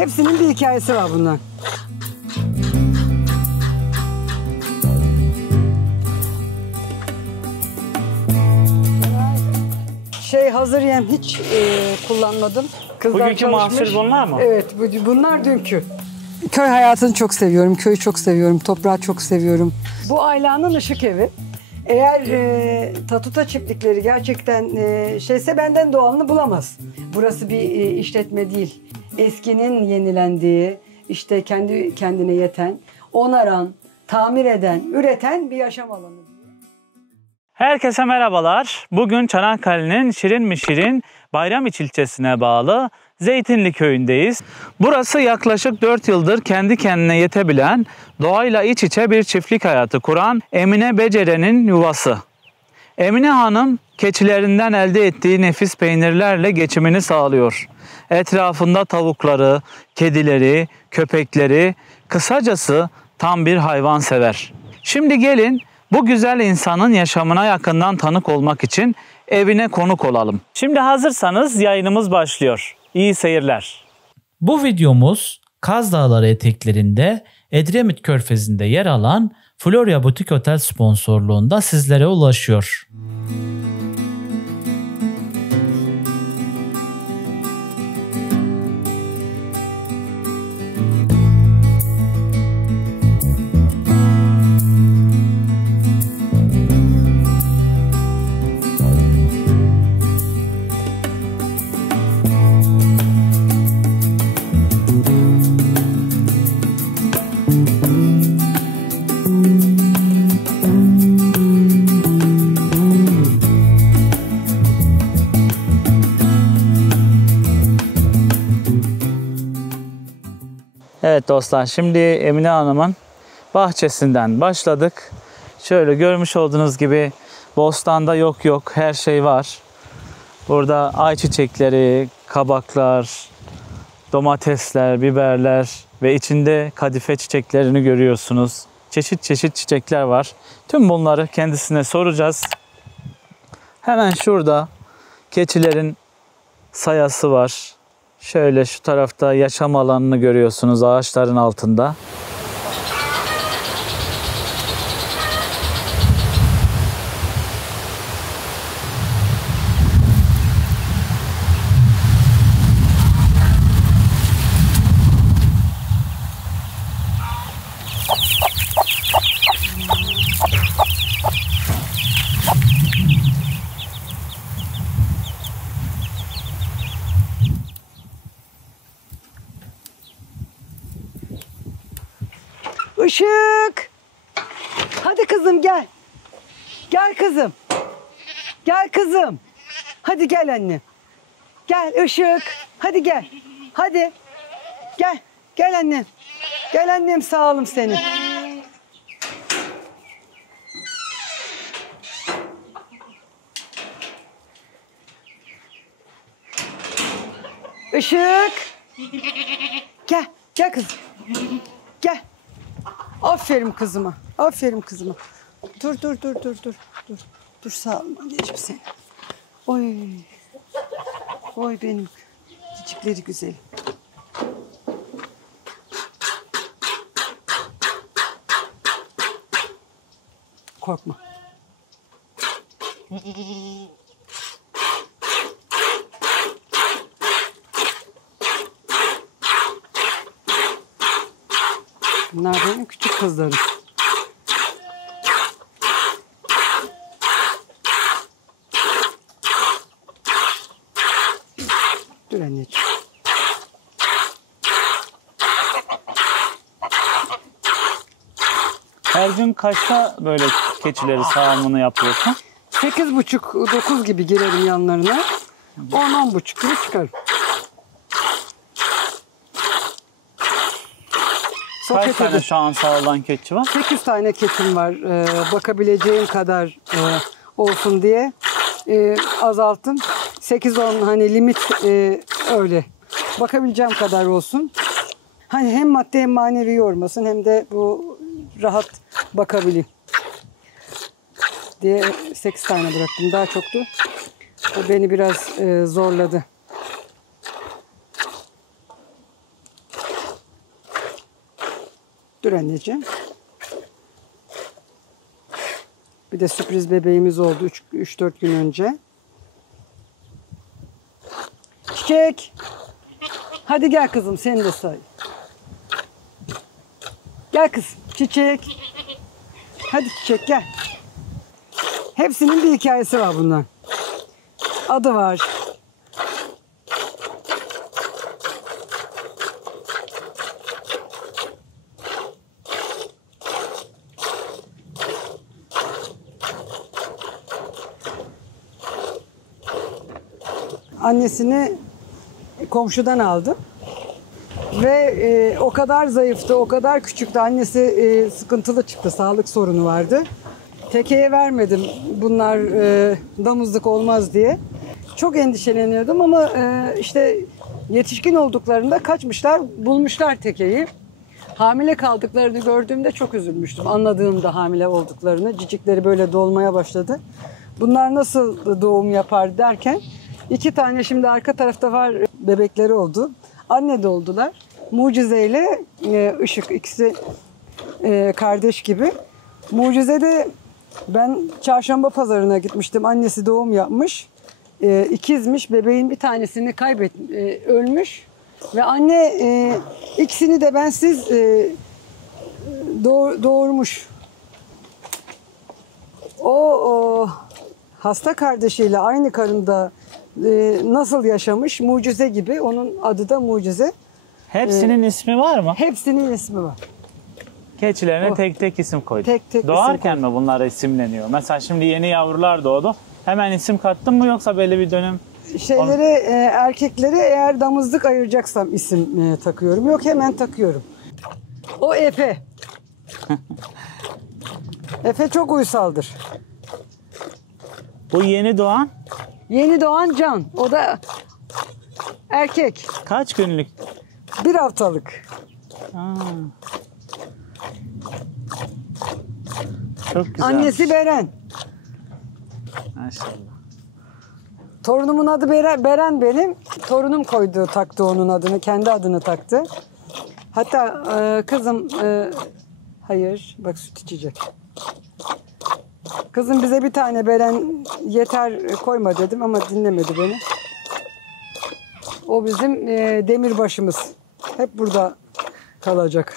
Hepsinin bir hikayesi var bundan. Hazır yem hiç kullanmadım. Kızlar bugünkü mahsul bunlar mı? Evet, bunlar dünkü. Köy hayatını çok seviyorum, köyü çok seviyorum, toprağı çok seviyorum. Bu Ayla'nın ışık evi. Eğer Tatuta çiftlikleri gerçekten şeyse benden doğalını bulamaz. Burası bir işletme değil. Eskinin yenilendiği, işte kendi kendine yeten, onaran, tamir eden, üreten bir yaşam alanı. Herkese merhabalar. Bugün Çanakkale'nin Şirin mi Şirin Bayramiç ilçesine bağlı Zeytinli köyündeyiz. Burası yaklaşık 4 yıldır kendi kendine yetebilen, doğayla iç içe bir çiftlik hayatı kuran Emine Beceren'in yuvası. Emine Hanım keçilerinden elde ettiği nefis peynirlerle geçimini sağlıyor. Etrafında tavukları, kedileri, köpekleri, kısacası tam bir hayvansever. Şimdi gelin bu güzel insanın yaşamına yakından tanık olmak için evine konuk olalım. Şimdi hazırsanız yayınımız başlıyor. İyi seyirler. Bu videomuz Kaz Dağları eteklerinde Edremit Körfezi'nde yer alan Florya Butik Otel sponsorluğunda sizlere ulaşıyor. Evet dostlar, şimdi Emine Hanım'ın bahçesinden başladık. Şöyle görmüş olduğunuz gibi bostanda yok her şey var. Burada ayçiçekleri, kabaklar, domatesler, biberler ve içinde kadife çiçeklerini görüyorsunuz. Çeşit çeşit çiçekler var. Tüm bunları kendisine soracağız. Hemen şurada keçilerin sayası var. Şöyle şu tarafta yaşam alanını görüyorsunuz ağaçların altında. Işık! Hadi kızım gel. Gel kızım. Gel kızım. Hadi gel anne. Gel Işık. Hadi gel. Hadi. Gel. Gel annem. Gel annem, sağ olun seni. Işık. Gel. Gel kızım. Gel. Aferin kızıma. Aferin kızıma. Dur. Dur sağ ol anneciğim seni. Oy. Oy benim cicikleri güzel. Korkma. Bunlar benim küçük kızlarım. Dur anneciğim. Her gün kaçta böyle keçileri sağımını yapıyorsun? 8.30-9 gibi girerim yanlarına. 10-10.30 gibi çıkarım. Kaç tane şu an sağılan keçi var? 8 tane keçim var. Bakabileceğim kadar olsun diye azalttım. 8-10 hani limit öyle. Bakabileceğim kadar olsun. Hani hem maddi hem manevi yormasın, hem de bu rahat bakabileyim diye 8 tane bıraktım. Daha çoktu. O beni biraz zorladı. Dur anneciğim. Bir de sürpriz bebeğimiz oldu 3-4 gün önce. Çiçek. Hadi gel kızım, seni de say. Gel kız, Çiçek. Hadi Çiçek gel. Hepsinin bir hikayesi var bunlar. Adı var. Annesini komşudan aldım. Ve o kadar zayıftı, o kadar küçüktü. Annesi sıkıntılı çıktı, sağlık sorunu vardı. Tekeye vermedim bunlar damızlık olmaz diye. Çok endişeleniyordum ama işte yetişkin olduklarında kaçmışlar, bulmuşlar tekeyi. Hamile kaldıklarını gördüğümde çok üzülmüştüm. Anladığımda hamile olduklarını, cicikleri böyle dolmaya başladı. Bunlar nasıl doğum yapar derken 2 tane şimdi arka tarafta var, bebekleri oldu. Anne de oldular. Mucize ile Işık, ikisi kardeş gibi. Mucize de ben çarşamba pazarına gitmiştim. Annesi doğum yapmış. İkizmiş. Bebeğin bir tanesini ölmüş. Ve anne ikisini de bensiz doğurmuş. O hasta kardeşiyle aynı karında nasıl yaşamış? Mucize gibi. Onun adı da Mucize. Hepsinin ismi var mı? Hepsinin ismi var. Keçilerine tek tek isim koydun. Tek tek Doğarken isim mi bunlar isimleniyor? Mesela şimdi yeni yavrular doğdu. Hemen isim kattın mı yoksa belli bir dönem? Erkekleri eğer damızlık ayıracaksam isim takıyorum. Yok, hemen takıyorum. O Efe. Efe çok uysaldır. Bu yeni doğan Yeni doğan Can. O da erkek. kaç günlük? 1 haftalık. Aa. Çok güzel. Annesi Beren. Maşallah. Torunumun adı Beren benim. Torunum taktı onun adını. Kendi adını taktı. Hatta kızım hayır bak süt içecek. Kızım bize bir tane Beren yeter koyma dedim ama dinlemedi beni. O bizim demirbaşımız. Hep burada kalacak.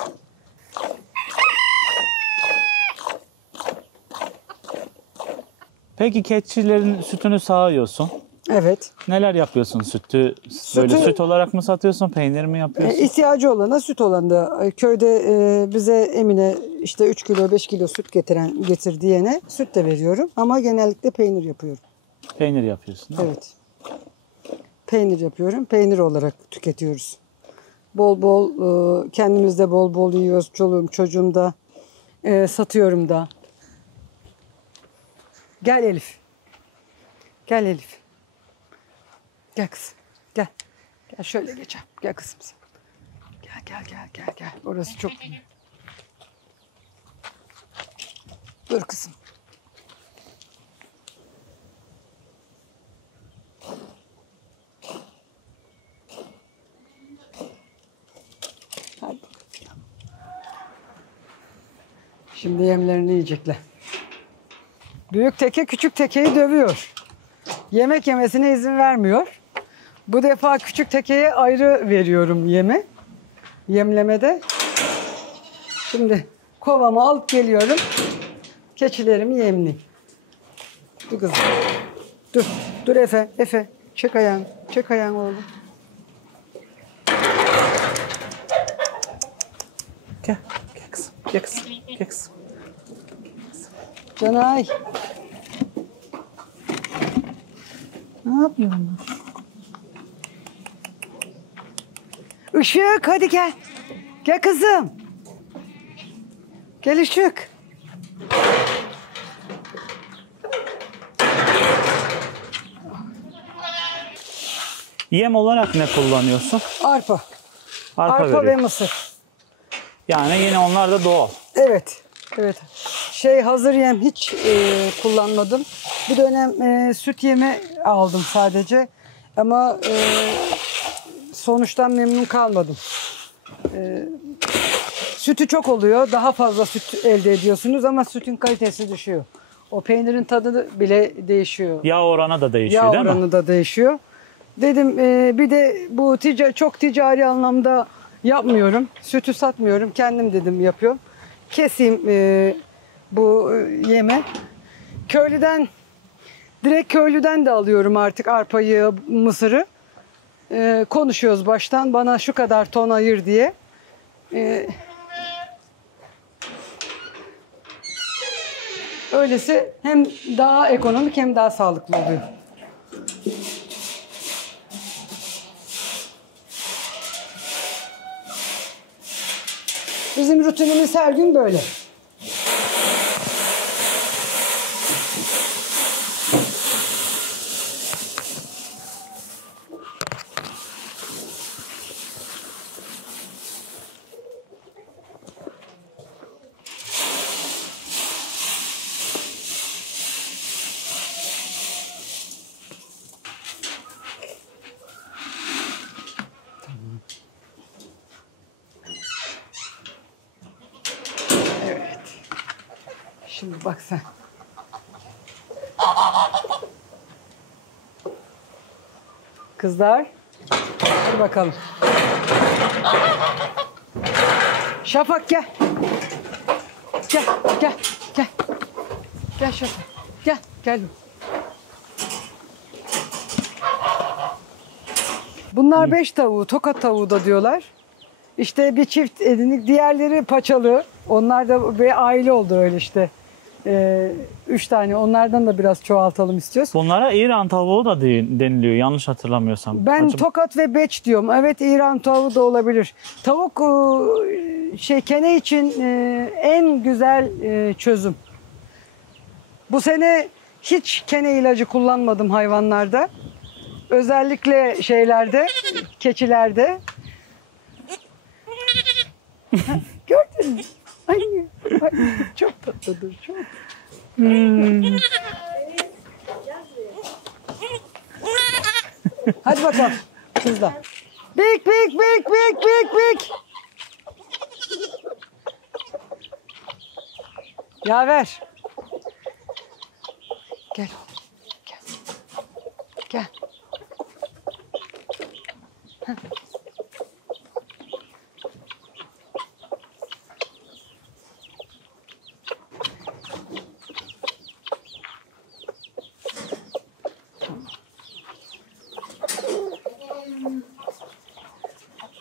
Peki keçilerin sütünü sağıyorsun. Evet. Neler yapıyorsun sütü? Böyle süt olarak mı satıyorsun, peynir mi yapıyorsun? İhtiyacı olana süt olan da köyde bize Emine işte 3 kilo 5 kilo süt getir diyene süt de veriyorum. Ama genellikle peynir yapıyorum. Peynir yapıyorsun. Evet. Peynir yapıyorum. Peynir olarak tüketiyoruz. Bol bol kendimiz de bol bol yiyoruz. Çoluğum çocuğum da satıyorum da. Gel Elif. Gel Elif. Gel kızım. Gel. Gel şöyle geçelim. Gel kızım sen. Gel. Orası çok... Dur kızım. Hadi. Şimdi yemlerini yiyecekler. Büyük teke küçük tekeyi dövüyor. Yemek yemesine izin vermiyor. Bu defa küçük tekeye ayrı veriyorum yemlemede. Şimdi kovamı alıp geliyorum. Keçilerimi yemleyeyim. Dur kızım. Dur Efe. Çek ayağını oğlum. Gel kızım. Canay. Ne yapıyorsun? Işık hadi gel. Gel kızım. Gel Işık. Yem olarak ne kullanıyorsun? Arpa Arpa ve veriyor. mısır. Yani yine onlar da doğal. Evet. Hazır yem hiç kullanmadım. Bir dönem süt yemi aldım sadece. Ama sonuçtan memnun kalmadım. Sütü çok oluyor. Daha fazla süt elde ediyorsunuz ama sütün kalitesi düşüyor. O peynirin tadı bile değişiyor. Yağ oranı da değişiyor değil mi? Yağ oranı da değişiyor. Dedim bir de bu çok ticari anlamda yapmıyorum. Sütü satmıyorum. Kendim dedim yapıyorum. Keseyim bu yeme. Direkt köylüden de alıyorum artık arpayı, mısırı. Konuşuyoruz baştan. Bana şu kadar ton ayır diye. Öylesi hem daha ekonomik hem daha sağlıklı oluyor. Bizim rutinimiz her gün böyle. Şimdi bak sen. Kızlar. Hadi bakalım. Şafak gel. Gel, gel, gel. Gel Şafak. Gel. Bunlar 5 tavuğu, tokat tavuğu da diyorlar. İşte bir çift edindik. Diğerleri paçalı. Onlar da bir aile oldu öyle işte. 3 tane. Onlardan da biraz çoğaltalım istiyoruz. Bunlara İran tavuğu da deniliyor yanlış hatırlamıyorsam. Ben Acaba... tokat ve beç diyorum. Evet, İran tavuğu da olabilir. Tavuk kene için en güzel çözüm. Bu sene hiç kene ilacı kullanmadım hayvanlarda. Özellikle keçilerde. Gördün mü? Ay, çok tatlıdır, çok. Hadi bakalım kızlar. Bik. Yaver. Gel. Heh.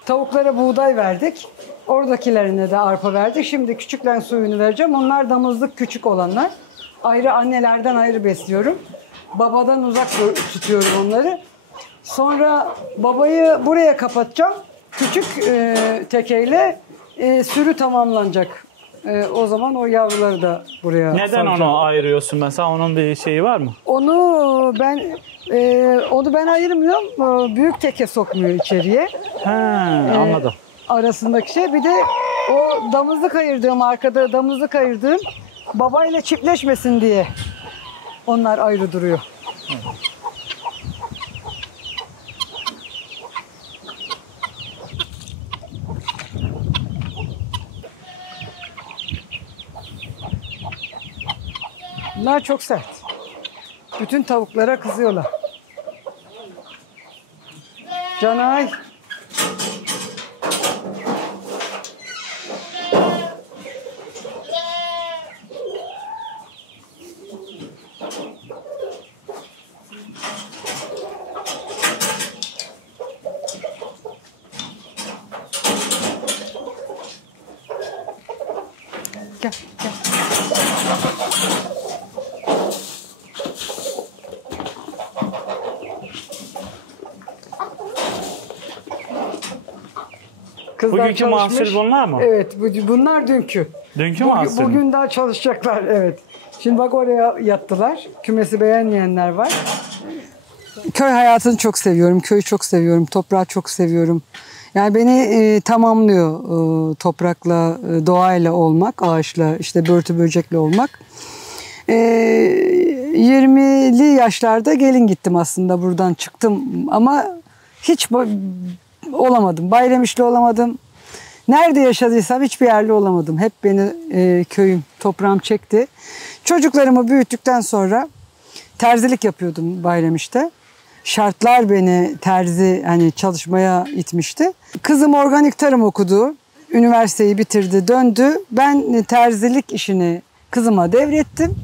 Tavuklara buğday verdik. Oradakilerine de arpa verdik. Şimdi küçüklerin suyunu vereceğim. Onlar damızlık küçük olanlar. Ayrı, annelerden ayrı besliyorum. Babadan uzak tutuyorum onları. Sonra babayı buraya kapatacağım. Küçük tekeyle sürü tamamlanacak. O zaman o yavruları da buraya Neden salacağım. onu ayırıyorsun mesela? Onun bir şeyi var mı? Onu ben ayırmıyorum. Büyük teke sokmuyor içeriye. Anladım. Arasındaki şey. Bir de o arkada damızlık ayırdığım babayla çiftleşmesin diye onlar ayrı duruyor. Bunlar çok sert. Bütün tavuklara kızıyorlar. Canay. Gel. Kızlar Bugünkü çalışmış. mahsul bunlar mı? Evet, bunlar dünkü. Dünkü mahsul mü? Bugün daha çalışacaklar, evet. Şimdi bak oraya yattılar. Kümesi beğenmeyenler var. Köy hayatını çok seviyorum, köyü çok seviyorum, toprağı çok seviyorum. Yani beni tamamlıyor toprakla, doğayla olmak, ağaçla, işte börtü böcekle olmak. 20'li yaşlarda gelin gittim aslında, buradan çıktım ama hiç olamadım. Bayramişli olamadım. Nerede yaşadıysam hiçbir yerli olamadım. Hep beni köyüm, toprağım çekti. Çocuklarımı büyüttükten sonra terzilik yapıyordum Bayramiş'te. Şartlar beni hani çalışmaya itmişti. Kızım organik tarım okudu. Üniversiteyi bitirdi, döndü. Ben terzilik işini kızıma devrettim.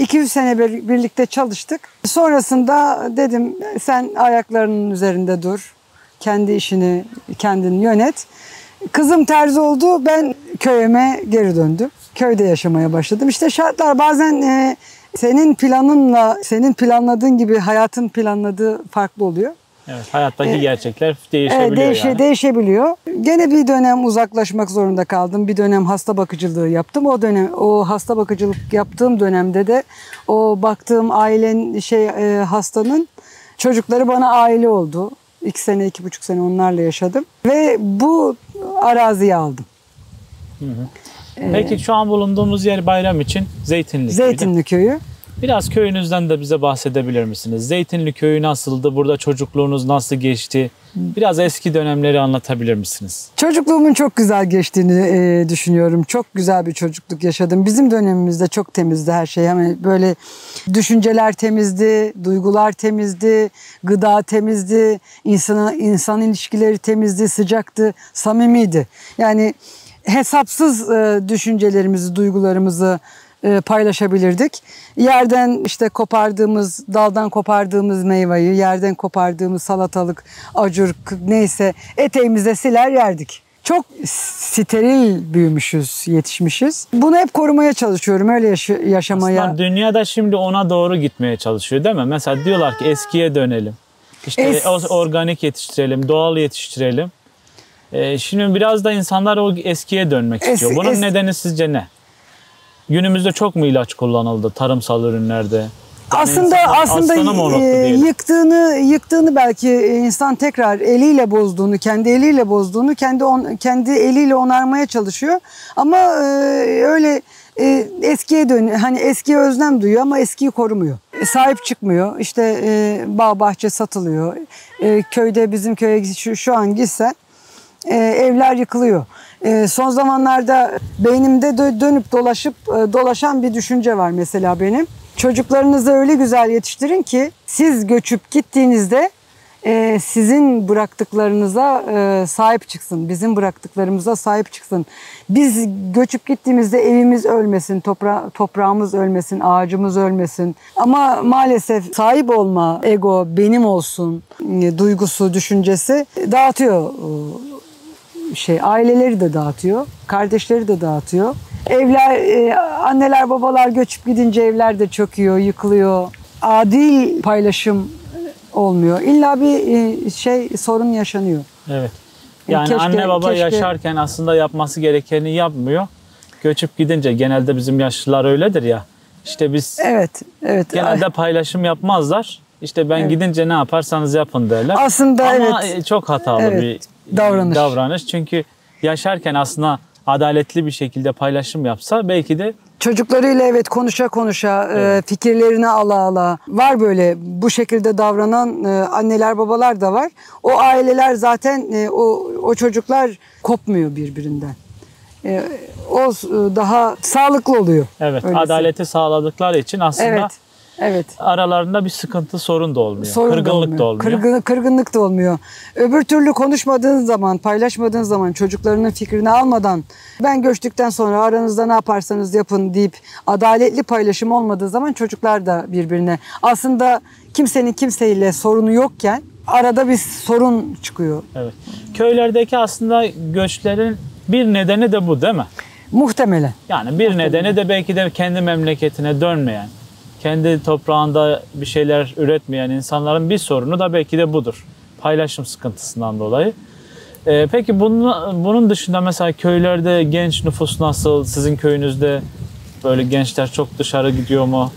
200 sene birlikte çalıştık. Sonrasında dedim sen ayaklarının üzerinde dur. Kendi işini kendin yönet. Kızım terzi oldu. Ben köyüme geri döndüm. Köyde yaşamaya başladım. İşte şartlar bazen senin planınla, senin planladığın gibi hayatın planladığı farklı oluyor. Evet, hayattaki gerçekler değişebiliyor yani. Değişebiliyor. Gene bir dönem uzaklaşmak zorunda kaldım. Bir dönem hasta bakıcılığı yaptım. O hasta bakıcılık yaptığım dönemde de o baktığım hastanın çocukları bana aile oldu. 2 sene, 2,5 sene onlarla yaşadım. Ve bu araziyi aldım. Hı hı. Peki şu an bulunduğumuz yer bayram için Zeytinli Köyü. Zeytinli Köyü. Biraz köyünüzden de bize bahsedebilir misiniz? Zeytinli Köyü nasıldı? Burada çocukluğunuz nasıl geçti? Biraz eski dönemleri anlatabilir misiniz? Çocukluğumun çok güzel geçtiğini düşünüyorum. Çok güzel bir çocukluk yaşadım. Bizim dönemimizde çok temizdi her şey. Hani böyle düşünceler temizdi, duygular temizdi, gıda temizdi, insan ilişkileri temizdi, sıcaktı, samimiydi. Yani hesapsız düşüncelerimizi, duygularımızı paylaşabilirdik. Yerden işte daldan kopardığımız meyveyi, yerden kopardığımız salatalık, acur neyse eteğimize siler yerdik. Çok steril büyümüşüz, yetişmişiz. Bunu hep korumaya çalışıyorum, öyle yaşamaya. Aslında dünyada şimdi ona doğru gitmeye çalışıyor değil mi? Mesela diyorlar ki eskiye dönelim. İşte organik yetiştirelim, doğal yetiştirelim. Şimdi biraz da insanlar o eskiye dönmek istiyor. Bunun nedeni sizce ne? Günümüzde çok mu ilaç kullanıldı tarımsal ürünlerde? Aslında yıktığını belki insan tekrar eliyle bozduğunu, kendi eliyle bozduğunu, kendi eliyle onarmaya çalışıyor. Ama öyle eskiye hani eskiye özlem duyuyor ama eskiyi korumuyor. Sahip çıkmıyor. İşte bağ bahçe satılıyor. Köyde bizim köye şu an gitsen evler yıkılıyor. Son zamanlarda beynimde dönüp dolaşan bir düşünce var mesela benim. Çocuklarınızı öyle güzel yetiştirin ki siz göçüp gittiğinizde sizin bıraktıklarınıza sahip çıksın. Bizim bıraktıklarımıza sahip çıksın. Biz göçüp gittiğimizde evimiz ölmesin, toprağımız ölmesin, ağacımız ölmesin. Ama maalesef sahip olma, ego benim olsun duygusu, düşüncesi dağıtıyor. Aileleri de dağıtıyor, kardeşleri de dağıtıyor. Evler, anneler babalar göçüp gidince evler de çöküyor, yıkılıyor. Adil paylaşım olmuyor. İlla bir sorun yaşanıyor. Evet. Yani anne baba yaşarken aslında yapması gerekeni yapmıyor. Göçüp gidince genelde bizim yaşlılar öyledir ya. İşte biz genelde paylaşım yapmazlar. İşte ben gidince ne yaparsanız yapın derler. Aslında ama çok hatalı bir davranış. Çünkü yaşarken aslında adaletli bir şekilde paylaşım yapsa belki de çocuklarıyla konuşa fikirlerini ala var böyle bu şekilde davranan anneler babalar da var. O aileler zaten o çocuklar kopmuyor birbirinden. O daha sağlıklı oluyor. Evet, öylesi. Adaleti sağladıkları için aslında Evet. aralarında bir sıkıntı, sorun da olmuyor. Kırgınlık da olmuyor. Kırgınlık da olmuyor. Öbür türlü konuşmadığın zaman, paylaşmadığın zaman, çocuklarının fikrini almadan ben göçtükten sonra aranızda ne yaparsanız yapın deyip adaletli paylaşım olmadığı zaman çocuklar da birbirine aslında kimsenin kimseyle sorunu yokken arada bir sorun çıkıyor. Evet. Köylerdeki aslında göçlerin bir nedeni de bu değil mi? Muhtemelen. Yani bir nedeni de belki de kendi memleketine dönmeyen, kendi toprağında bir şeyler üretmeyen insanların bir sorunu da belki de budur. Paylaşım sıkıntısından dolayı. Peki bunun dışında mesela köylerde genç nüfus nasıl? Sizin köyünüzde böyle gençler çok dışarı gidiyor mu?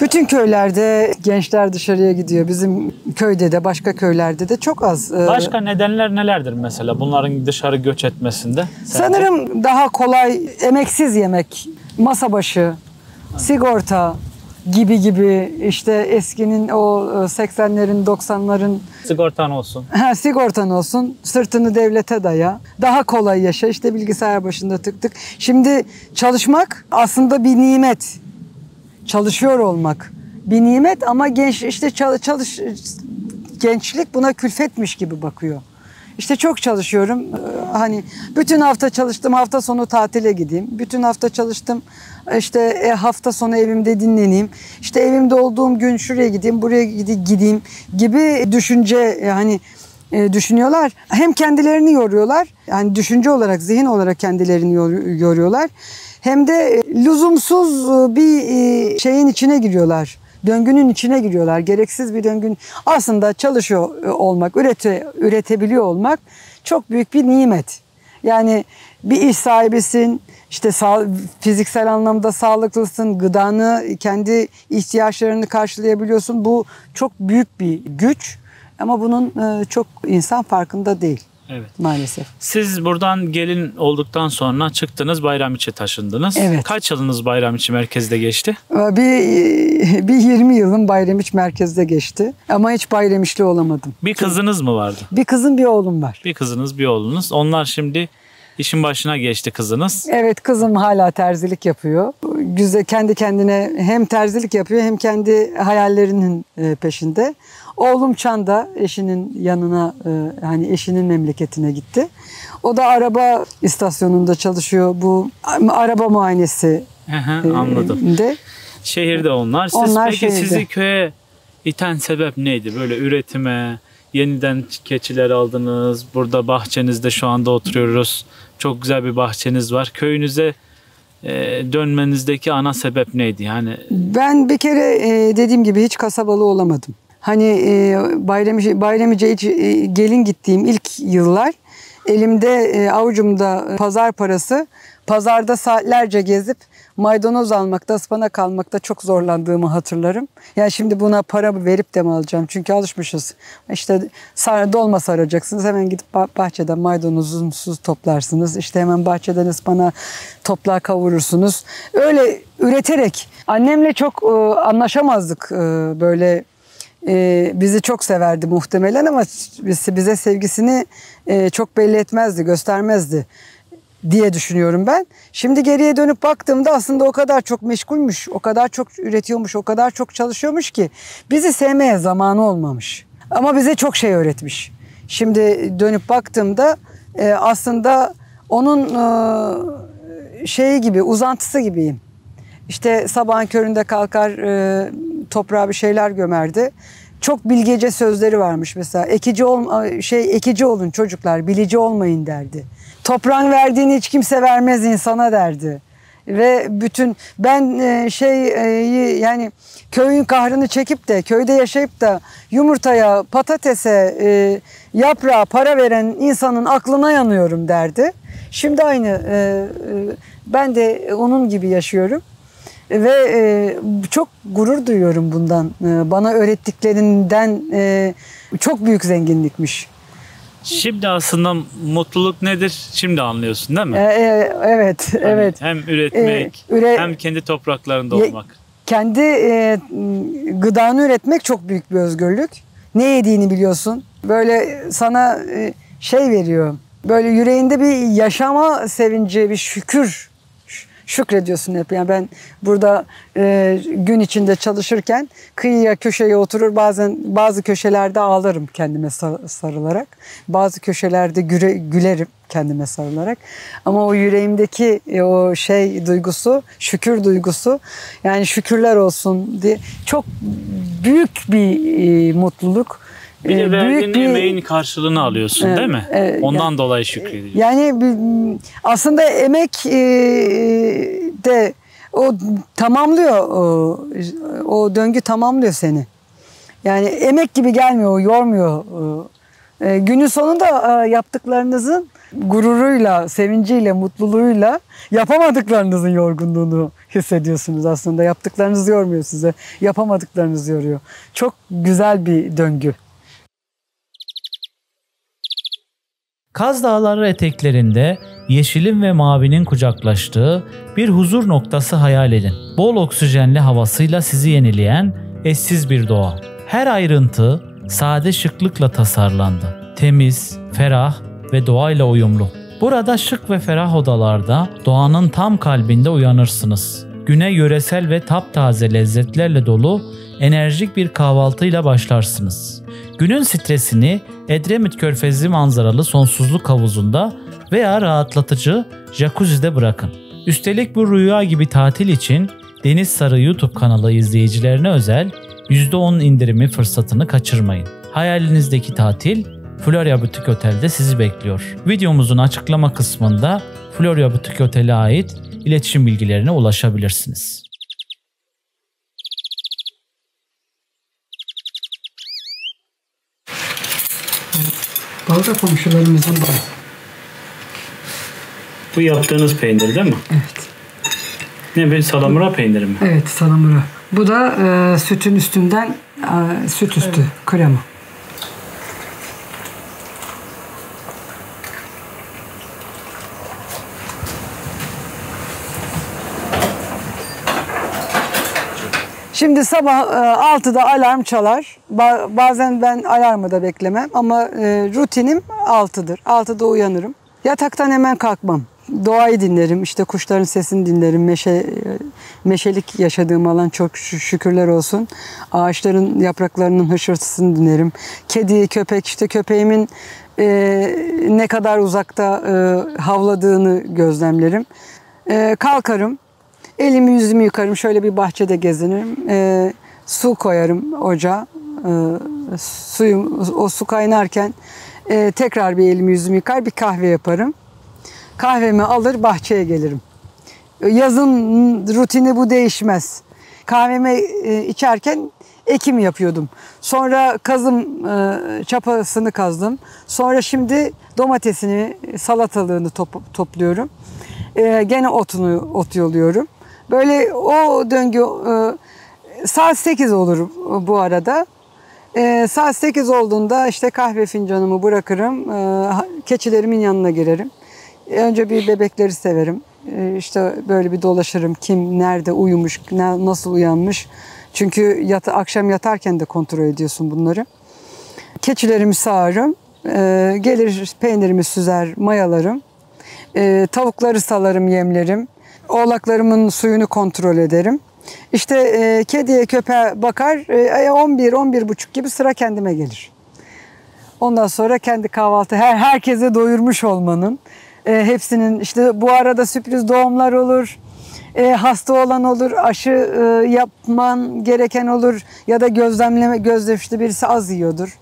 Bütün köylerde gençler dışarıya gidiyor. Bizim köyde de başka köylerde de çok az. Başka nedenler nelerdir mesela bunların dışarı göç etmesinde? Sanırım daha kolay emeksiz yemek, masa başı, sigorta, gibi işte eskinin o 80'lerin 90'ların Sigortan olsun. sigortan olsun, sırtını devlete daya, daha kolay yaşa, işte bilgisayar başında tık tık. Şimdi çalışmak aslında bir nimet. Çalışıyor olmak bir nimet ama gençlik buna külfetmiş gibi bakıyor. İşte çok çalışıyorum. Hani bütün hafta çalıştım, hafta sonu tatile gideyim. Bütün hafta çalıştım, işte hafta sonu evimde dinleneyim. İşte evimde olduğum gün şuraya gideyim, buraya gideyim gibi düşünce düşünüyorlar. Hem kendilerini yoruyorlar, yani düşünce olarak, zihin olarak kendilerini yoruyorlar. Hem de lüzumsuz bir şeyin içine giriyorlar. Döngünün içine giriyorlar. Gereksiz bir döngün. Aslında çalışıyor olmak, üretebiliyor olmak çok büyük bir nimet. Yani bir iş sahibisin, işte fiziksel anlamda sağlıklısın, gıdanı, kendi ihtiyaçlarını karşılayabiliyorsun. Bu çok büyük bir güç ama bunun çok insan farkında değil. Evet. Maalesef. Siz buradan gelin olduktan sonra çıktınız, Bayramiç'e taşındınız. Evet. Kaç yılınız Bayramiç merkezde geçti? Bir 20 yılım Bayramiç merkezde geçti. Ama hiç Bayramiçli olamadım. Bir kızınız mı vardı? Bir kızım, bir oğlum var. Bir kızınız, bir oğlunuz. Onlar şimdi işin başına geçti kızınız. Evet, kızım hala terzilik yapıyor. Güzel, kendi kendine hem terzilik yapıyor hem kendi hayallerinin peşinde. Oğlum Çan'da eşinin yanına, hani eşinin memleketine gitti. O da araba istasyonunda çalışıyor. Bu araba muayenesi. Anladım. De. Şehirde onlar. Peki şehirde. sizi köye iten sebep neydi? Böyle üretime, yeniden keçiler aldınız. Burada bahçenizde şu anda oturuyoruz. Çok güzel bir bahçeniz var. Köyünüze dönmenizdeki ana sebep neydi? Yani Ben bir kere dediğim gibi hiç kasabalı olamadım. Hani Bayramiç'e hiç gelin gittiğim ilk yıllar elimde avucumda pazar parası, pazarda saatlerce gezip maydanoz almakta, ıspanak almakta çok zorlandığımı hatırlarım. Yani şimdi buna para verip de mi alacağım? Çünkü alışmışız. İşte dolma saracaksınız. Hemen gidip bahçeden maydanozunuzu toplarsınız. İşte hemen bahçeden ıspanağı toplar kavurursunuz. Öyle üreterek. Annemle çok anlaşamazdık böyle. Bizi çok severdi muhtemelen ama bize sevgisini çok belli etmezdi, göstermezdi diye düşünüyorum ben. Şimdi geriye dönüp baktığımda aslında o kadar çok meşgulmüş, o kadar çok üretiyormuş, o kadar çok çalışıyormuş ki bizi sevmeye zamanı olmamış. Ama bize çok şey öğretmiş. Şimdi dönüp baktığımda aslında onun şeyi gibi, uzantısı gibiyim. İşte sabahın köründe kalkar toprağa bir şeyler gömerdi. Çok bilgece sözleri varmış mesela. Ekici olun çocuklar, bilici olmayın derdi. Toprağın verdiğini hiç kimse vermez insana derdi. Ve ben yani köyün kahrını çekip de köyde yaşayıp da yumurtaya, patatese, yaprağa para veren insanın aklına yanıyorum derdi. Şimdi aynı ben de onun gibi yaşıyorum. Ve çok gurur duyuyorum bundan. Bana öğrettiklerinden çok büyük zenginlikmiş. şimdi aslında mutluluk nedir? Şimdi anlıyorsun değil mi? Evet, Hani evet. hem üretmek, hem kendi topraklarında olmak. Kendi gıdanı üretmek çok büyük bir özgürlük. Ne yediğini biliyorsun. Böyle sana şey veriyor. Böyle yüreğinde bir yaşama sevinci, bir şükrediyorsun hep. Yani ben burada gün içinde çalışırken kıyıya, köşeye oturur, bazı köşelerde ağlarım kendime sarılarak. Bazı köşelerde gülerim kendime sarılarak. Ama o yüreğimdeki o duygusu, şükür duygusu, yani şükürler olsun diye çok büyük bir mutluluk. Bir de verdiğin emeğin karşılığını alıyorsun değil mi? Ondan dolayı şükrediyorsun. Yani aslında emek de o tamamlıyor, o döngü tamamlıyor seni. Yani emek gibi gelmiyor, o yormuyor. Günün sonunda yaptıklarınızın gururuyla, sevinciyle, mutluluğuyla yapamadıklarınızın yorgunluğunu hissediyorsunuz aslında. Yaptıklarınız yormuyor size, yapamadıklarınız yoruyor. Çok güzel bir döngü. Kaz Dağları eteklerinde yeşilin ve mavinin kucaklaştığı bir huzur noktası hayal edin. Bol oksijenli havasıyla sizi yenileyen eşsiz bir doğa. Her ayrıntı sade şıklıkla tasarlandı. Temiz, ferah ve doğayla uyumlu. Burada şık ve ferah odalarda doğanın tam kalbinde uyanırsınız. Güne yöresel ve taptaze lezzetlerle dolu enerjik bir kahvaltıyla başlarsınız. Günün stresini Edremit Körfezi manzaralı sonsuzluk havuzunda veya rahatlatıcı jacuzzi'de bırakın. Üstelik bu rüya gibi tatil için Deniz Sarı YouTube kanalı izleyicilerine özel %10 indirimi fırsatını kaçırmayın. Hayalinizdeki tatil Florya Butik Otel'de sizi bekliyor. Videomuzun açıklama kısmında Florya Butik Otel'e ait iletişim bilgilerine ulaşabilirsiniz. Bal da komşularımızın balı. Bu yaptığınız peynir değil mi? Evet. Ne bir salamura peyniri mi? Evet, salamura. Bu da sütün üstünden süt üstü krema. Şimdi sabah 6'da alarm çalar. Bazen ben alarmı da beklemem ama rutinim 6'dır. 6'da uyanırım. Yataktan hemen kalkmam. Doğayı dinlerim, işte kuşların sesini dinlerim. Meşelik yaşadığım alan çok şükürler olsun. Ağaçların yapraklarının hışırtısını dinlerim. Kedi, köpek, işte köpeğimin ne kadar uzakta havladığını gözlemlerim. Kalkarım. Elimi yüzümü yıkarım. Şöyle bir bahçede gezinirim. Su koyarım ocağa. O su kaynarken tekrar bir elimi yüzümü yıkar, bir kahve yaparım. Kahvemi alır bahçeye gelirim. Yazın rutini bu değişmez. Kahvemi içerken ekim yapıyordum. Sonra çapasını kazdım. Sonra şimdi domatesini, salatalığını topluyorum. Gene ot yoluyorum. Böyle o döngü saat 8 olur bu arada. Saat 8 olduğunda işte kahve fincanımı bırakırım. Keçilerimin yanına girerim. Önce bir bebekleri severim. İşte böyle bir dolaşırım. Kim nerede uyumuş, nasıl uyanmış. Çünkü akşam yatarken de kontrol ediyorsun bunları. Keçilerimi sağarım. Gelir peynirimi süzer, mayalarım. Tavukları salarım, yemlerim. Oğlaklarımın suyunu kontrol ederim. İşte kediye köpeğe bakar, 11-11.30 gibi sıra kendime gelir. Ondan sonra kendi kahvaltı, herkese doyurmuş olmanın, hepsinin işte bu arada sürpriz doğumlar olur, hasta olan olur, aşı yapman gereken olur ya da gözlemişte birisi az yiyordur.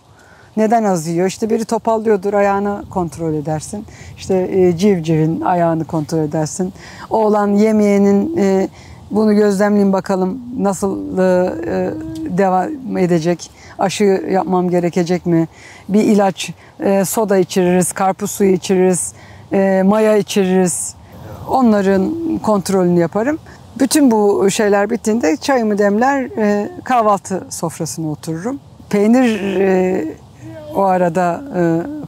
Neden az yiyor? İşte biri topallıyordur, ayağını kontrol edersin. İşte civcivin ayağını kontrol edersin. Oğlan yemeyenin bunu gözlemleyin bakalım nasıl devam edecek? Aşı yapmam gerekecek mi? Bir ilaç, soda içiririz, karpuz suyu içiririz, maya içiririz. Onların kontrolünü yaparım. Bütün bu şeyler bittiğinde çayımı demler, kahvaltı sofrasına otururum. Peynir o arada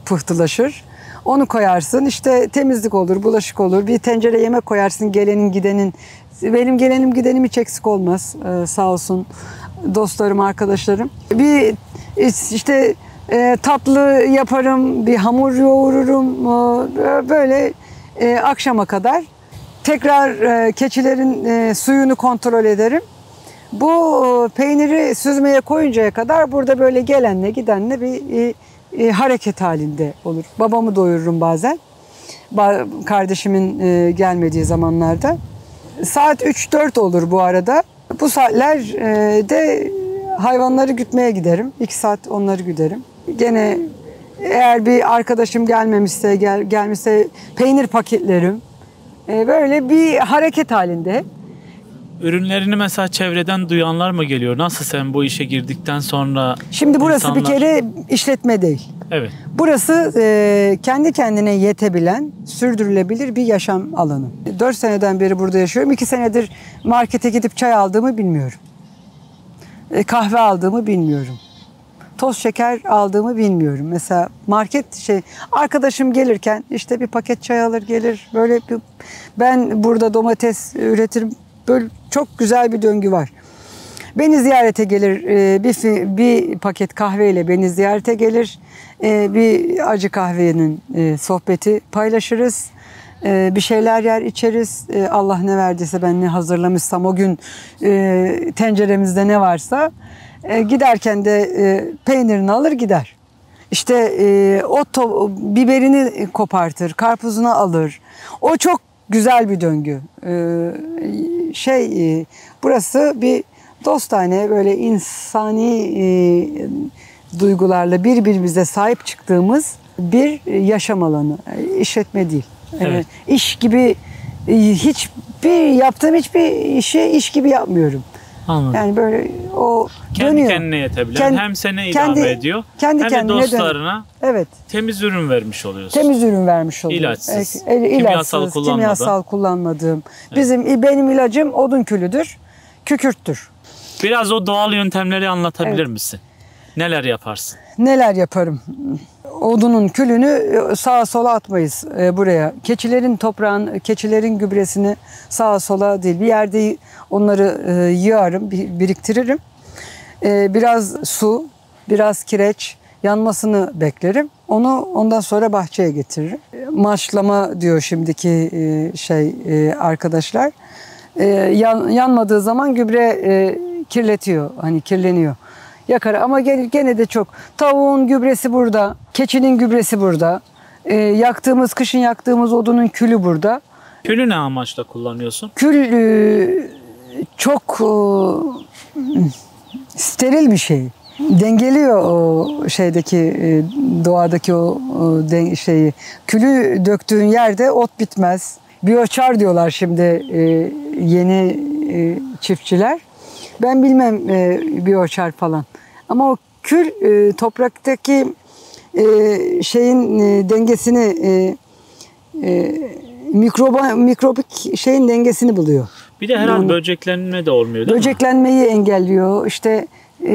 pıhtılaşır. Onu koyarsın, işte temizlik olur, bulaşık olur. Bir tencere yemek koyarsın gelenin gidenin. Benim gelenim gidenim hiç eksik olmaz, sağ olsun dostlarım, arkadaşlarım. Bir işte tatlı yaparım, bir hamur yoğururum, böyle akşama kadar. Tekrar keçilerin suyunu kontrol ederim. Bu peyniri süzmeye koyuncaya kadar burada böyle gelenle gidenle bir hareket halinde olur. Babamı doyururum bazen. Kardeşimin gelmediği zamanlarda. Saat 3-4 olur bu arada. Bu saatlerde hayvanları gütmeye giderim. 2 saat onları güderim. Gene eğer bir arkadaşım gelmişse peynir paketlerim. Böyle bir hareket halinde. Ürünlerini mesela çevreden duyanlar mı geliyor? Nasıl sen bu işe girdikten sonra? Şimdi burası insanlar... bir kere işletme değil. Evet. Burası kendi kendine yetebilen, sürdürülebilir bir yaşam alanı. 4 seneden beri burada yaşıyorum. 2 senedir markete gidip çay aldığımı bilmiyorum. Kahve aldığımı bilmiyorum. toz şeker aldığımı bilmiyorum. Mesela market arkadaşım gelirken işte bir paket çay alır gelir. Böyle ben burada domates üretirim. Böyle çok güzel bir döngü var. Beni ziyarete gelir, bir paket kahveyle beni ziyarete gelir. Bir acı kahvenin sohbeti paylaşırız. Bir şeyler yer içeriz. Allah ne verdiyse, ben ne hazırlamışsam o gün tenceremizde ne varsa giderken de peynirini alır gider. İşte biberini kopartır, karpuzunu alır. O çok güzel bir döngü. Burası bir dostane, böyle insani duygularla birbirimize sahip çıktığımız bir yaşam alanı. İşletme değil. Evet. İş gibi yaptığım hiçbir işi iş gibi yapmıyorum. Anladım. Yani böyle o kendi dönüyor. kendine yetebilen, hem sene idame ediyor, hem de dostlarına temiz ürün vermiş oluyorsun. Temiz ürün vermiş oluyor. İlaçsız, kimyasal kullanmadığım. Benim ilacım odun külüdür, kükürttür. Biraz o doğal yöntemleri anlatabilir misin? Neler yaparsın? Neler yaparım? Odunun külünü sağa sola atmayız buraya. Keçilerin gübresini sağa sola değil, bir yerde onları yığarım, biriktiririm. Biraz su, biraz kireç yanmasını beklerim. Ondan sonra bahçeye getiririm. Maçlama diyor şimdiki arkadaşlar. Yanmadığı zaman gübre kirletiyor, hani kirleniyor. Yakar ama gene de çok. Tavuğun gübresi burada, keçinin gübresi burada. Kışın yaktığımız odunun külü burada. Külü ne amaçla kullanıyorsun? Kül çok steril bir şey. Dengeliyor o doğadaki şeyi. Külü döktüğün yerde ot bitmez. Biyoçar diyorlar şimdi yeni çiftçiler. Ben bilmem biyoçar falan. Ama o kül topraktaki dengesini mikrobik şeyin dengesini buluyor. Bir de herhalde böceklenme de olmuyor değil mi? Böceklenmeyi engelliyor. İşte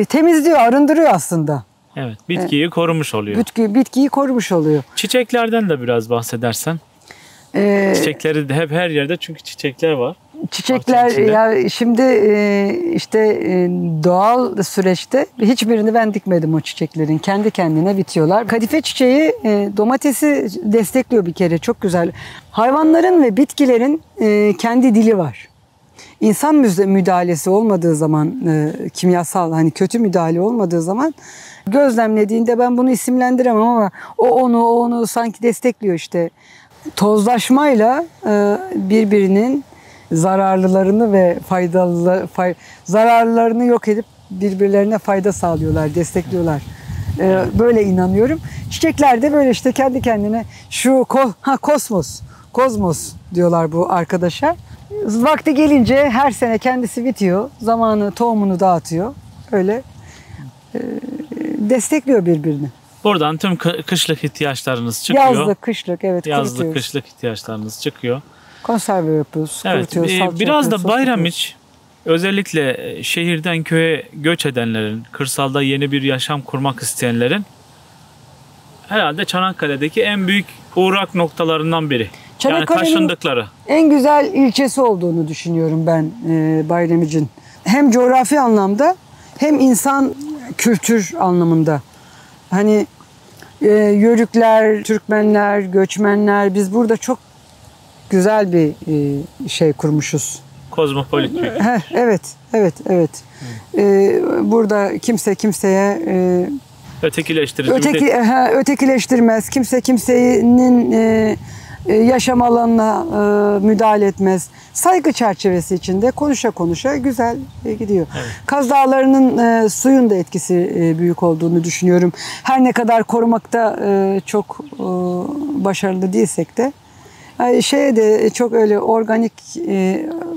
temizliyor, arındırıyor aslında. Evet, bitkiyi korumuş oluyor. Bitkiyi korumuş oluyor. Çiçeklerden de biraz bahsedersen. Çiçekleri de hep her yerde, çünkü çiçekler var. Çiçekler ya şimdi doğal süreçte hiçbirini ben dikmedim o çiçeklerin. Kendi kendine bitiyorlar. Kadife çiçeği domatesi destekliyor bir kere. Çok güzel. Hayvanların ve bitkilerin kendi dili var. İnsan müdahalesi olmadığı zaman, kimyasal hani kötü müdahale olmadığı zaman gözlemlediğinde, ben bunu isimlendiremem ama o onu sanki destekliyor işte. Tozlaşmayla birbirinin zararlılarını ve zararlılarını yok edip birbirlerine fayda sağlıyorlar, destekliyorlar. Böyle inanıyorum. Çiçekler de böyle işte kendi kendine kozmos diyorlar bu arkadaşa. Vakti gelince her sene kendisi bitiyor. Zamanı, tohumunu dağıtıyor. Öyle destekliyor birbirini. Buradan tüm kışlık ihtiyaçlarınız çıkıyor. Yazlık, kışlık, evet. Yazlık, kışlık ihtiyaçlarınız çıkıyor. Konserve yapıyoruz, kurutuyoruz, salça biraz yapıyoruz, da Bayramiç, özellikle şehirden köye göç edenlerin, kırsalda yeni bir yaşam kurmak isteyenlerin herhalde Çanakkale'deki en büyük uğrak noktalarından biri. Yani taşındıkları. En güzel ilçesi olduğunu düşünüyorum ben Bayramic'in. Hem coğrafi anlamda hem insan kültür anlamında. Hani Yörükler, Türkmenler, göçmenler, biz burada çok güzel bir şey kurmuşuz. Kozmopolit bir. Evet. Burada kimse kimseye ötekileştirmez. Kimse kimsenin yaşam alanına müdahale etmez. Saygı çerçevesi içinde konuşa güzel gidiyor. Evet. Kaz Dağları'nın suyun da etkisi büyük olduğunu düşünüyorum. Her ne kadar korumakta çok başarılı değilsek de şeye de çok öyle organik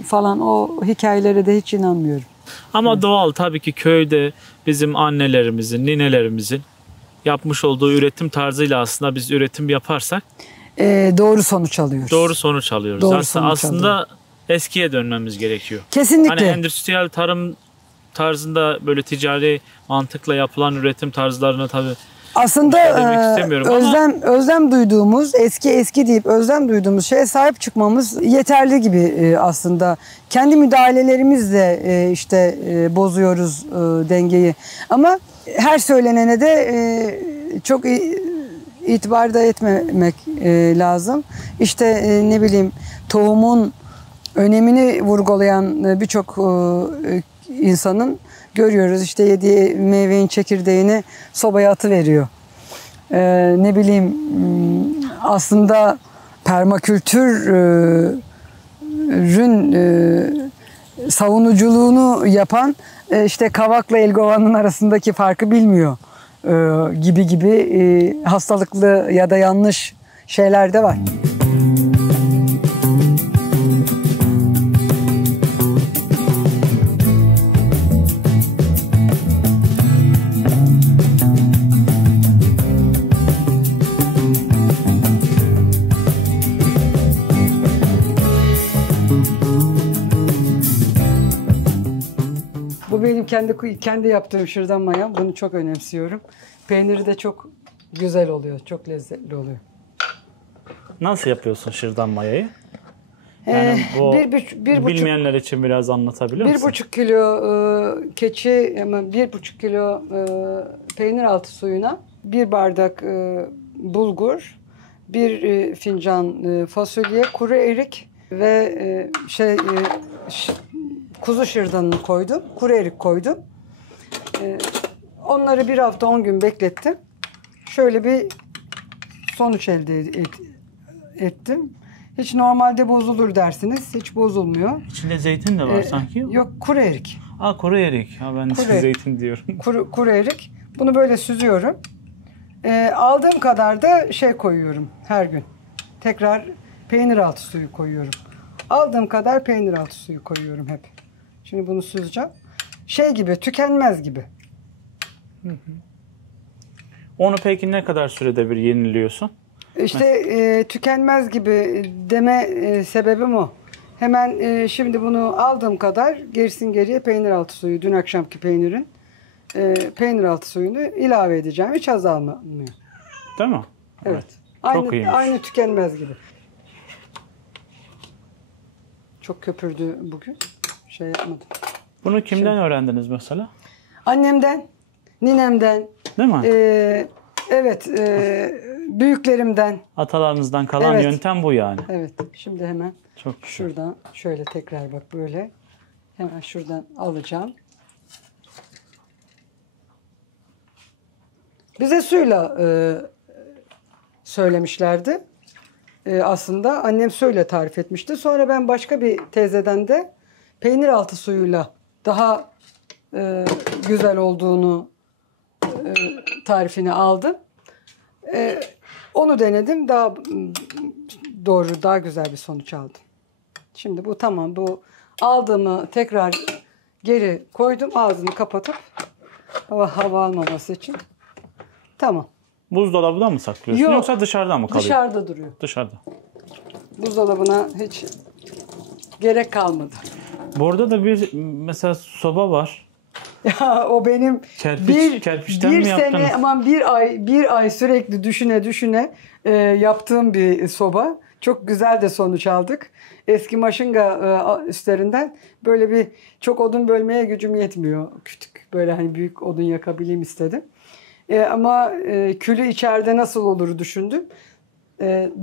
falan o hikayelere de hiç inanmıyorum. Ama doğal tabii ki köyde bizim annelerimizin, ninelerimizin yapmış olduğu üretim tarzıyla aslında biz üretim yaparsak doğru sonuç alıyoruz. Doğru sonuç alıyoruz. Aslında eskiye dönmemiz gerekiyor. Kesinlikle. Hani endüstriyel tarzında böyle ticari mantıkla yapılan üretim tarzlarını tabii Aslında demek istemiyorum ama özlem duyduğumuz, eski deyip özlem duyduğumuz şeye sahip çıkmamız yeterli gibi aslında. Kendi müdahalelerimizle işte bozuyoruz dengeyi. Ama her söylenene de çok itibar da etmemek lazım. İşte ne bileyim, tohumun önemini vurgulayan birçok insanın görüyoruz. İşte yediği meyvenin çekirdeğini sobaya atıveriyor. Ne bileyim, aslında permakültürün savunuculuğunu yapan işte kavakla elgovanın arasındaki farkı bilmiyor gibi hastalıklı ya da yanlış şeyler de var. Bu benim kendi yaptığım şırdan mayam. Bunu çok önemsiyorum. Peyniri de çok güzel oluyor. Çok lezzetli oluyor. nasıl yapıyorsun şırdan mayayı? Yani bu bilmeyenler için biraz anlatabilir misin? 1,5 kilo keçi, ama 1,5 kilo peynir altı suyuna 1 bardak bulgur, 1 fincan fasulye, kuru erik ve kuzu şırdanını koydum. Kuru erik koydum. Onları 1 hafta 10 gün beklettim. Şöyle bir sonuç elde ettim. Hiç normalde bozulur dersiniz. Hiç bozulmuyor. İçinde zeytin de var sanki. Yok, kuru erik. Kuru erik. Ben de zeytin diyorum. Kuru erik. Bunu böyle süzüyorum. Aldığım kadar da koyuyorum her gün. Tekrar peynir altı suyu koyuyorum. Aldığım kadar peynir altı suyu koyuyorum hep. Şimdi bunu süzeceğim. Gibi, tükenmez gibi. Hı. Onu peki ne kadar sürede bir yeniliyorsun? İşte tükenmez gibi deme sebebim o. Hemen şimdi bunu aldığım kadar gerisin geriye peynir altı suyu, dün akşamki peynirin peynir altı suyunu ilave edeceğim. Hiç azalmıyor. Değil mi? Evet. Çok iyiymiş. Aynı tükenmez gibi. Çok köpürdü bugün. Yapmadım. Bunu kimden öğrendiniz mesela? Annemden, ninemden. Değil mi? Evet. Büyüklerimden. Atalarınızdan kalan yöntem bu yani. Evet. Şimdi hemen çok şuradan şöyle tekrar bak böyle. Hemen şuradan alacağım. Bize suyla söylemişlerdi. Aslında annem suyla tarif etmişti. Sonra ben başka bir teyzeden de peynir altı suyuyla daha güzel olduğunu tarifini aldım. Onu denedim. Daha doğru, daha güzel bir sonuç aldım. Şimdi bu tamam. Bu aldığımı tekrar geri koydum. Ağzını kapatıp hava almaması için. Tamam. Buzdolabında mı saklıyorsun yoksa dışarıda mı kalıyor? Dışarıda duruyor. Dışarıda. Buzdolabına hiç gerek kalmadı. Burada da bir mesela soba var. Ya o benim kerpiçten mi yaptınız? Sene, aman bir ay sürekli düşüne yaptığım bir soba. Çok güzel de sonuç aldık. Eski maşınga üstlerinden böyle bir çok odun bölmeye gücüm yetmiyor. Küçük böyle hani büyük odun yakabileyim istedim. Ama külü içeride nasıl olur düşündüm.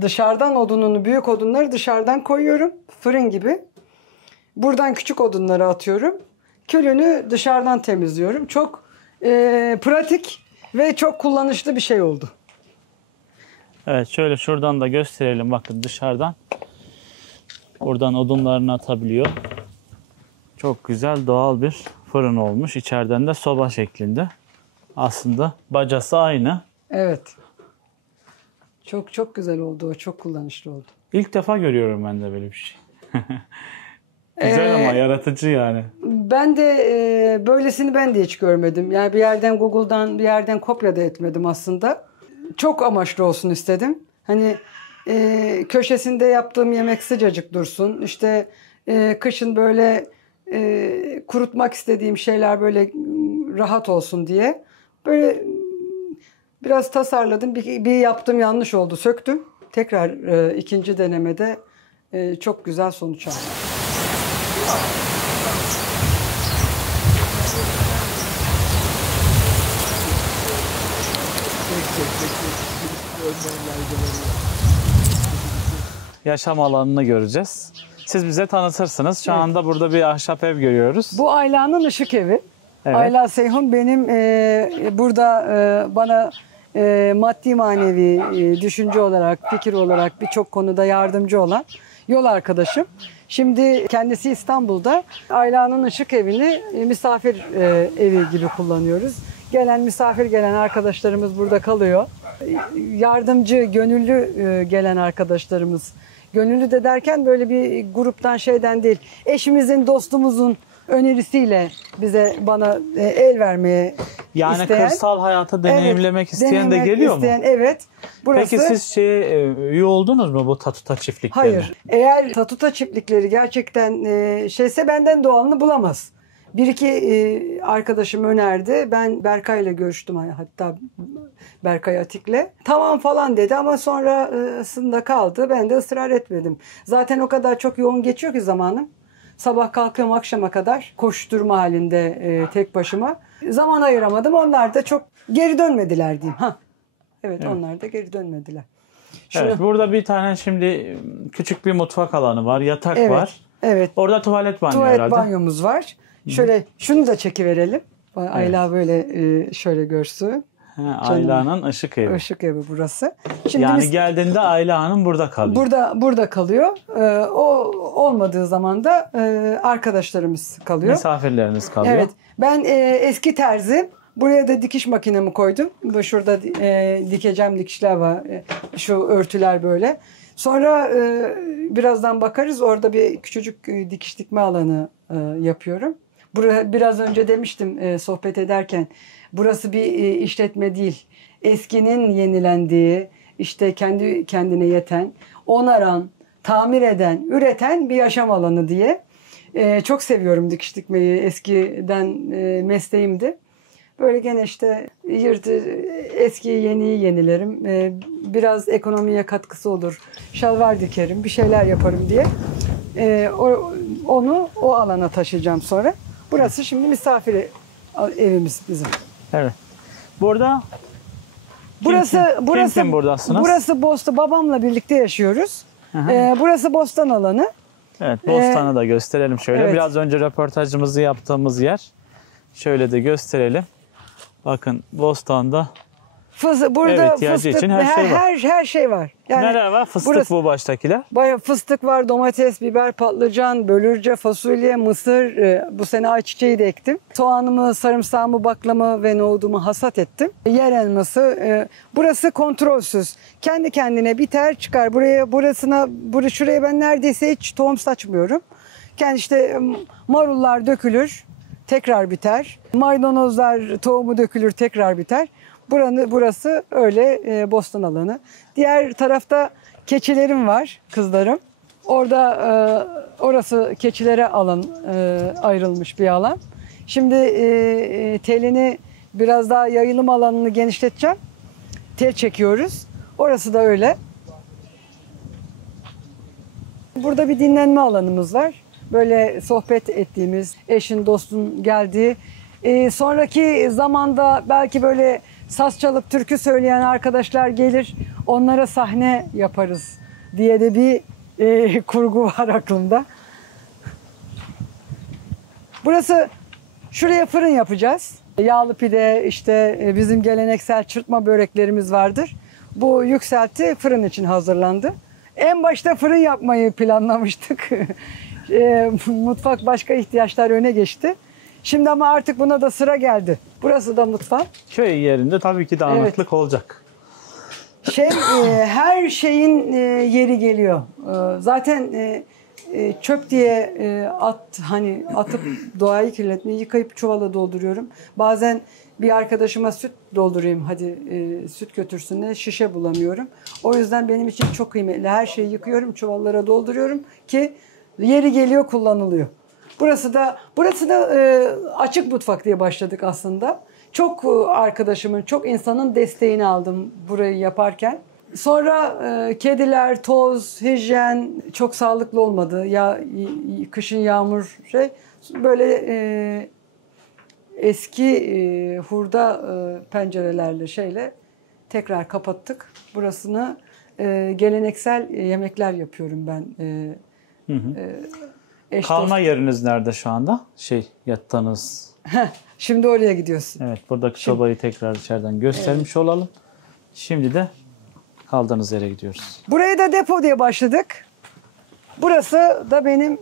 Dışarıdan odununu, büyük odunları dışarıdan koyuyorum. Fırın gibi. Buradan küçük odunları atıyorum. Külünü dışarıdan temizliyorum. Çok pratik ve çok kullanışlı bir şey oldu. Evet, şöyle şuradan da gösterelim. Bakın dışarıdan. Oradan odunlarını atabiliyor. Çok güzel doğal bir fırın olmuş. İçeriden de soba şeklinde. Aslında bacası aynı. Evet. Çok güzel oldu o. Çok kullanışlı oldu. İlk defa görüyorum ben de böyle bir şey. Güzel ama yaratıcı yani. Ben de böylesini ben de hiç görmedim. Yani bir yerden Google'dan bir yerden kopya da etmedim aslında. Çok amaçlı olsun istedim. Hani köşesinde yaptığım yemek sıcacık dursun. İşte kışın böyle kurutmak istediğim şeyler böyle rahat olsun diye böyle biraz tasarladım. Bir yaptım, yanlış oldu, söktüm. Tekrar ikinci denemede çok güzel sonuç aldım. Yaşam alanını göreceğiz. Siz bize tanıtırsınız. Şu anda burada bir ahşap ev görüyoruz. Bu Ayla'nın ışık evi. Evet. Ayla Seyhun benim burada bana maddi manevi düşünce olarak, fikir olarak birçok konuda yardımcı olan yol arkadaşım. Şimdi kendisi İstanbul'da. Ayla'nın ışık evini misafir evi gibi kullanıyoruz. Misafir gelen arkadaşlarımız burada kalıyor. Yardımcı, gönüllü gelen arkadaşlarımız. Gönüllü de derken böyle bir gruptan, şeyden değil. Eşimizin, dostumuzun önerisiyle bana el vermeye yani isteyen. kırsal hayatı deneyimlemek isteyen de geliyor mu? Evet. Burası, peki siz üye oldunuz mu bu Tatuta çiftliklerine? Hayır. Eğer Tatuta çiftlikleri gerçekten şeyse benden doğalını bulamaz. Bir iki arkadaşım önerdi. Ben Berkay'la görüştüm, hatta Berkay Atik'le. Tamam falan dedi ama sonrasında kaldı. Ben de ısrar etmedim. Zaten o kadar çok yoğun geçiyor ki zamanım. Sabah kalkıyorum akşama kadar koşturma halinde tek başıma. Zaman ayıramadım. Onlar da çok geri dönmediler diyeyim. Evet, onlar da geri dönmediler. Evet, burada bir tane şimdi küçük bir mutfak alanı var. Yatak Evet, var. Evet. Orada tuvalet banyo Tuvalet herhalde. banyomuz var. Şöyle şunu da çekiverelim. Ayla böyle şöyle görsün. Ayla'nın ışık evi. Işık evi burası. Şimdi yani geldiğinde Ayla Hanım burada kalıyor. Burada kalıyor. O olmadığı zaman da arkadaşlarımız kalıyor. Misafirleriniz kalıyor. Evet. Ben eski terzi. Buraya da dikiş makinemi koydum. Şurada dikeceğim dikişler var. Şu örtüler böyle. Sonra birazdan bakarız. Orada bir küçücük dikiş dikme alanı yapıyorum. Biraz önce demiştim sohbet ederken. Burası bir işletme değil. Eskinin yenilendiği, işte kendi kendine yeten, onaran, tamir eden, üreten bir yaşam alanı diye. Çok seviyorum dikiş dikmeyi. Eskiden mesleğimdi. Böyle gene işte eskiyi yeniyi yenilerim. Biraz ekonomiye katkısı olur. Şalvar dikerim, bir şeyler yaparım diye. Onu o alana taşıyacağım sonra. Burası şimdi misafir evimiz bizim. Evet. Burada Burası buradasınız? Burası Bostan. Babamla birlikte yaşıyoruz. Burası Bostan alanı. Evet, Bostan'ı da gösterelim şöyle. Evet. Biraz önce röportajımızı yaptığımız yer. Şöyle de gösterelim. Bakın Bostan'da Burada ihtiyacı fıstık için her şey var. Her şey var. Yani neler var? Fıstık burası, bu baştakiler. bayağı fıstık var, domates, biber, patlıcan, börülce, fasulye, mısır. Bu sene ayçiçeği de ektim. Soğanımı, sarımsağımı, baklamı ve nohudumu hasat ettim. Yer elması. Burası kontrolsüz. Kendi kendine biter çıkar. Şuraya ben neredeyse hiç tohum saçmıyorum. Kendi işte marullar dökülür, tekrar biter. Maydanozlar tohumu dökülür, tekrar biter. Burası öyle bostan alanı. Diğer tarafta keçilerim var, kızlarım. Orası keçilere ayrılmış bir alan. Şimdi telini biraz daha yayılım alanını genişleteceğim. Tel çekiyoruz. Orası da öyle. Burada bir dinlenme alanımız var. Böyle sohbet ettiğimiz, eşin, dostun geldiği. Sonraki zamanda belki böyle saz çalıp türkü söyleyen arkadaşlar gelir. Onlara sahne yaparız diye de bir kurgu var aklımda. Şuraya fırın yapacağız. Yağlı pide, işte bizim geleneksel çırpma böreklerimiz vardır. Bu yükselti fırın için hazırlandı. En başta fırın yapmayı planlamıştık. Mutfak başka ihtiyaçlar öne geçti. Şimdi ama artık buna da sıra geldi. Burası da mutfak. Köy yerinde tabii ki dağınıklık olacak. Her şeyin yeri geliyor. Zaten çöp diye atıp doğayı kirletmeyi, yıkayıp çuvala dolduruyorum. Bazen bir arkadaşıma süt doldurayım, hadi süt götürsün, şişe bulamıyorum. O yüzden benim için çok kıymetli. Her şeyi yıkıyorum, çuvallara dolduruyorum ki yeri geliyor kullanılıyor. Burası da açık mutfak diye başladık aslında. Çok arkadaşımın, çok insanın desteğini aldım burayı yaparken. Sonra kediler, toz, hijyen çok sağlıklı olmadı. Ya kışın yağmur böyle eski hurda pencerelerle tekrar kapattık. Burasını geleneksel yemekler yapıyorum ben. Kalma yeriniz nerede şu anda? Yattığınız. Şimdi oraya gidiyorsun. Evet, buradaki sobayı tekrar içeriden göstermiş olalım. Şimdi de kaldığınız yere gidiyoruz. Buraya da depo diye başladık. Burası da benim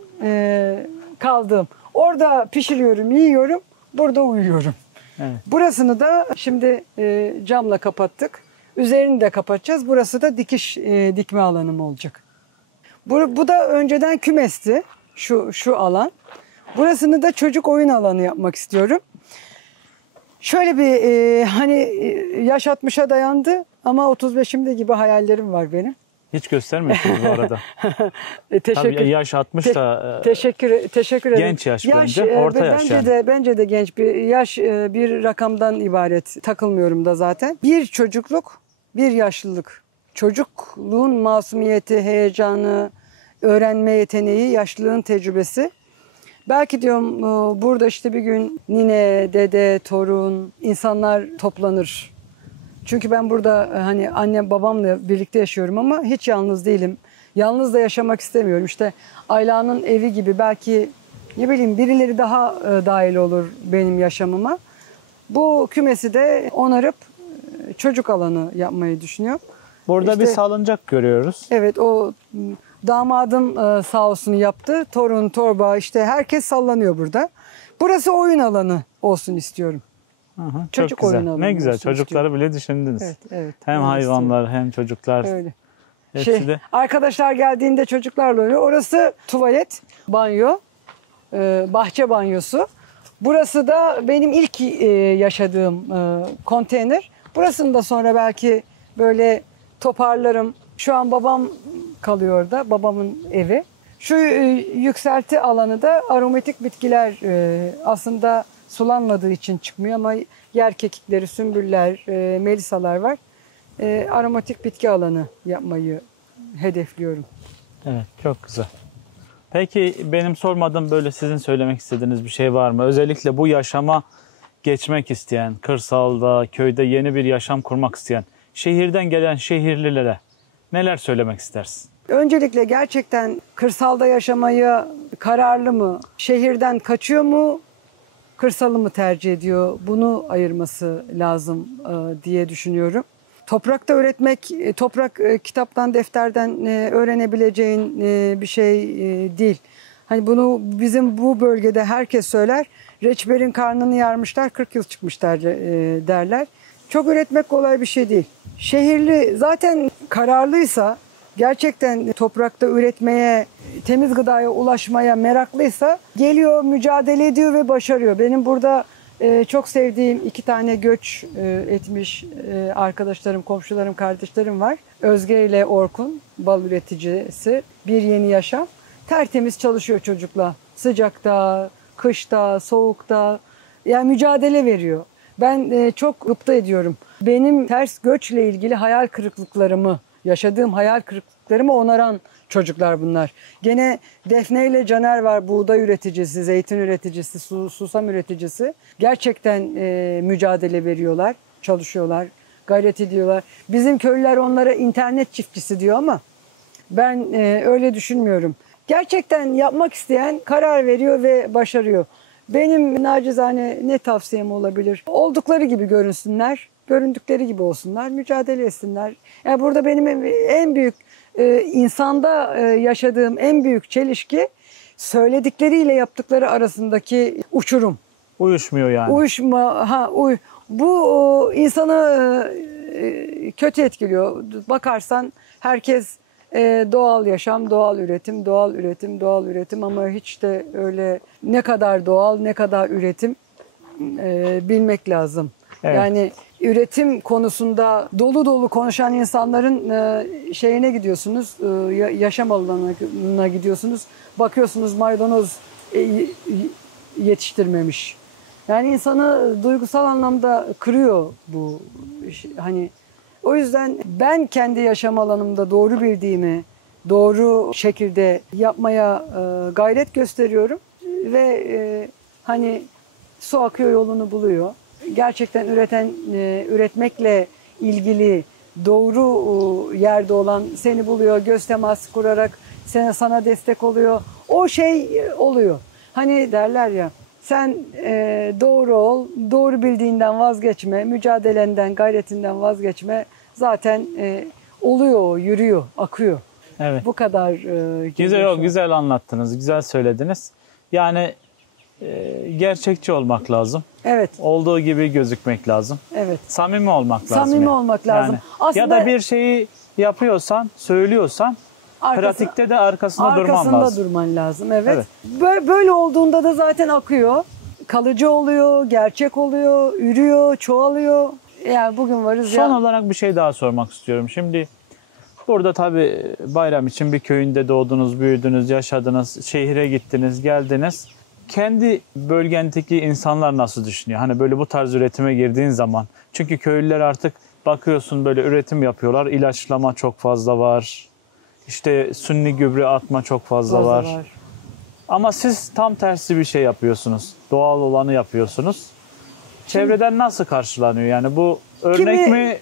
kaldığım. Orada pişiriyorum, yiyorum. Burada uyuyorum. Evet. Burasını da şimdi camla kapattık. Üzerini de kapatacağız. Burası da dikme alanım olacak. Bu da önceden kümesti. Şu alan. Burasını da çocuk oyun alanı yapmak istiyorum. Şöyle bir yaş 60'a dayandı ama 35'imde gibi hayallerim var benim. Hiç göstermiyorsunuz bu arada. Teşekkür. Tabii yaş 60 da teşekkür ederim. genç yaş bence. Orta yaş yani. Bence de genç bir yaş, bir rakamdan ibaret. Takılmıyorum da zaten. Bir çocukluk, bir yaşlılık. Çocukluğun masumiyeti, heyecanı, öğrenme yeteneği, yaşlılığın tecrübesi. Belki diyorum burada bir gün nine, dede, torun, insanlar toplanır. Çünkü ben burada annem babamla birlikte yaşıyorum ama hiç yalnız değilim. Yalnız da yaşamak istemiyorum. Ayla'nın evi gibi belki birileri daha dahil olur benim yaşamıma. Bu kümesi de onarıp çocuk alanı yapmayı düşünüyorum. Burada bir salıncak görüyoruz. Evet, o damadım sağ olsun yaptı. Torun, torba herkes sallanıyor burada. Burası oyun alanı olsun istiyorum. Aha, çocuk çok güzel. oyun alanı. Ne güzel. olsun Çocukları istiyorum. bile düşündünüz. Evet. Hem hayvanlar hem çocuklar. Öyle. Hepsi de. Arkadaşlar geldiğinde çocuklarla oynuyor. Orası tuvalet, banyo, bahçe banyosu. Burası da benim ilk yaşadığım konteyner. Burasını da sonra belki böyle toparlarım. Şu an babam kalıyor orada, babamın evi. Şu yükselti alanı da aromatik bitkiler aslında sulanmadığı için çıkmıyor ama yer kekikleri, sümbüller, melisalar var. Aromatik bitki alanı yapmayı hedefliyorum. Evet, çok güzel. Peki benim sormadığım böyle sizin söylemek istediğiniz bir şey var mı? Özellikle bu yaşama geçmek isteyen, kırsalda, köyde yeni bir yaşam kurmak isteyen, şehirden gelen şehirlilere neler söylemek istersin? Öncelikle gerçekten kırsalda yaşamayı kararlı mı, şehirden kaçıyor mu, kırsalı mı tercih ediyor? Bunu ayırması lazım diye düşünüyorum. Toprakta öğretmek, toprak kitaptan, defterden öğrenebileceğin bir şey değil. Bunu bizim bu bölgede herkes söyler. Reçberin karnını yarmışlar, 40 yıl çıkmışlar derler. Çok üretmek kolay bir şey değil. Şehirli zaten kararlıysa, gerçekten toprakta üretmeye, temiz gıdaya ulaşmaya meraklıysa geliyor, mücadele ediyor ve başarıyor. Benim burada çok sevdiğim 2 tane göç etmiş arkadaşlarım, komşularım, kardeşlerim var. Özge ile Orkun, bal üreticisi. Bir yeni yaşam. Tertemiz çalışıyor çocukla. Sıcakta, kışta, soğukta. Yani mücadele veriyor. Ben çok gıpta ediyorum. Benim ters göçle ilgili hayal kırıklıklarımı, yaşadığım hayal kırıklıklarımı onaran çocuklar bunlar. Gene Defne ile Caner var, buğday üreticisi, zeytin üreticisi, susam üreticisi. Gerçekten mücadele veriyorlar, çalışıyorlar, gayret ediyorlar. Bizim köylüler onlara internet çiftçisi diyor ama ben öyle düşünmüyorum. Gerçekten yapmak isteyen karar veriyor ve başarıyor. Benim nacizane ne tavsiyem olabilir? Oldukları gibi görünsünler, göründükleri gibi olsunlar, mücadele etsinler. Yani burada benim en büyük insanda yaşadığım en büyük çelişki söyledikleriyle yaptıkları arasındaki uçurum. Uyuşmuyor yani. Bu insanı kötü etkiliyor. Bakarsan herkes doğal yaşam, doğal üretim, doğal üretim, doğal üretim ama hiç de öyle ne kadar doğal, ne kadar üretim bilmek lazım. Evet. Yani üretim konusunda dolu dolu konuşan insanların şeyine gidiyorsunuz, yaşam alanına gidiyorsunuz. Bakıyorsunuz maydanoz yetiştirmemiş. Yani insanı duygusal anlamda kırıyor bu. Hani o yüzden ben kendi yaşam alanımda doğru bildiğimi doğru şekilde yapmaya gayret gösteriyorum ve hani su akıyor yolunu buluyor. Gerçekten üretmekle ilgili doğru yerde olan seni buluyor, göz teması kurarak sana destek oluyor. O şey oluyor. Hani derler ya, sen doğru ol, doğru bildiğinden vazgeçme, mücadelenden, gayretinden vazgeçme. Zaten oluyor, yürüyor, akıyor. Evet. Bu kadar güzel anlattınız, güzel söylediniz. Yani gerçekçi olmak lazım. Evet. Olduğu gibi gözükmek lazım. Evet. Samimi olmak lazım. Samimi olmak lazım. Yani, aslında, ya da bir şeyi yapıyorsan, söylüyorsan pratikte de arkasında durman lazım. Arkasında durman lazım. Evet. Böyle olduğunda da zaten akıyor. Kalıcı oluyor, gerçek oluyor, ürüyor, çoğalıyor. Yani bugün varız ya. Son olarak bir şey daha sormak istiyorum. Şimdi burada tabii bayram için bir köyünde doğdunuz, büyüdünüz, yaşadınız, şehire gittiniz, geldiniz. Kendi bölgendeki insanlar nasıl düşünüyor? Hani böyle bu tarz üretime girdiğin zaman. Çünkü köylüler artık bakıyorsun böyle üretim yapıyorlar. İlaçlama çok fazla var. İşte sünni gübre atma çok fazla var. Ama siz tam tersi bir şey yapıyorsunuz. Doğal olanı yapıyorsunuz. Çevreden nasıl karşılanıyor? Yani bu örnek mi?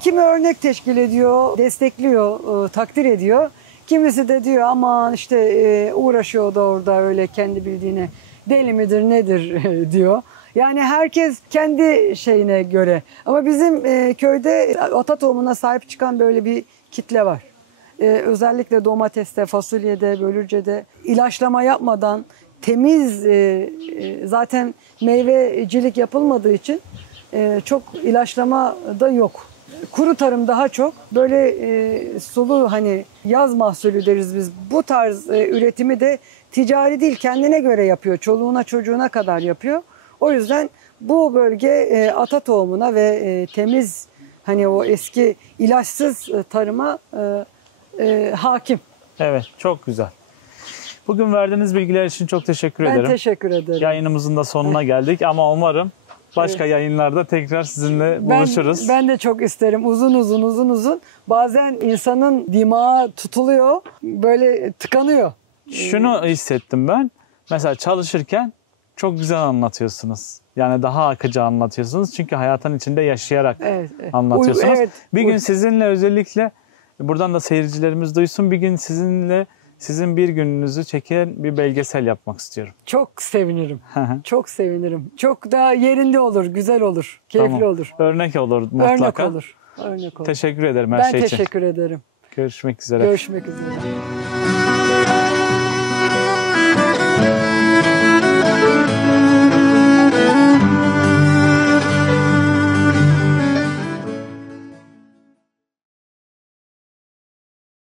Kimi örnek teşkil ediyor, destekliyor, takdir ediyor. Kimisi de diyor aman işte uğraşıyor da orada öyle kendi bildiğine, deli midir nedir diyor. Yani herkes kendi şeyine göre. Ama bizim köyde ata tohumuna sahip çıkan böyle bir kitle var. Özellikle domateste, fasulyede, börülcede ilaçlama yapmadan temiz zaten meyvecilik yapılmadığı için çok ilaçlama da yok. Kuru tarım daha çok. Böyle sulu hani yaz mahsulü deriz biz. Bu tarz üretimi de ticari değil, kendine göre yapıyor. Çoluğuna çocuğuna kadar yapıyor. O yüzden bu bölge ata tohumuna ve temiz hani o eski ilaçsız tarıma hakim. Evet, çok güzel. Bugün verdiğiniz bilgiler için çok teşekkür ederim. Ben teşekkür ederim. Yayınımızın da sonuna geldik ama umarım başka yayınlarda tekrar sizinle buluşuruz. Ben de çok isterim. Uzun. Bazen insanın dimağı tutuluyor. Böyle tıkanıyor. Şunu hissettim ben. Mesela çalışırken çok güzel anlatıyorsunuz. Yani daha akıcı anlatıyorsunuz. Çünkü hayatın içinde yaşayarak anlatıyorsunuz. Bir gün sizinle özellikle buradan da seyircilerimiz duysun. Bir gün sizin bir gününüzü çeken bir belgesel yapmak istiyorum. Çok sevinirim. Çok sevinirim. Çok da yerinde olur, güzel olur, keyifli olur. Örnek olur mutlaka. Örnek olur. Teşekkür ederim her şey için. Ben teşekkür ederim. Görüşmek üzere. Görüşmek üzere.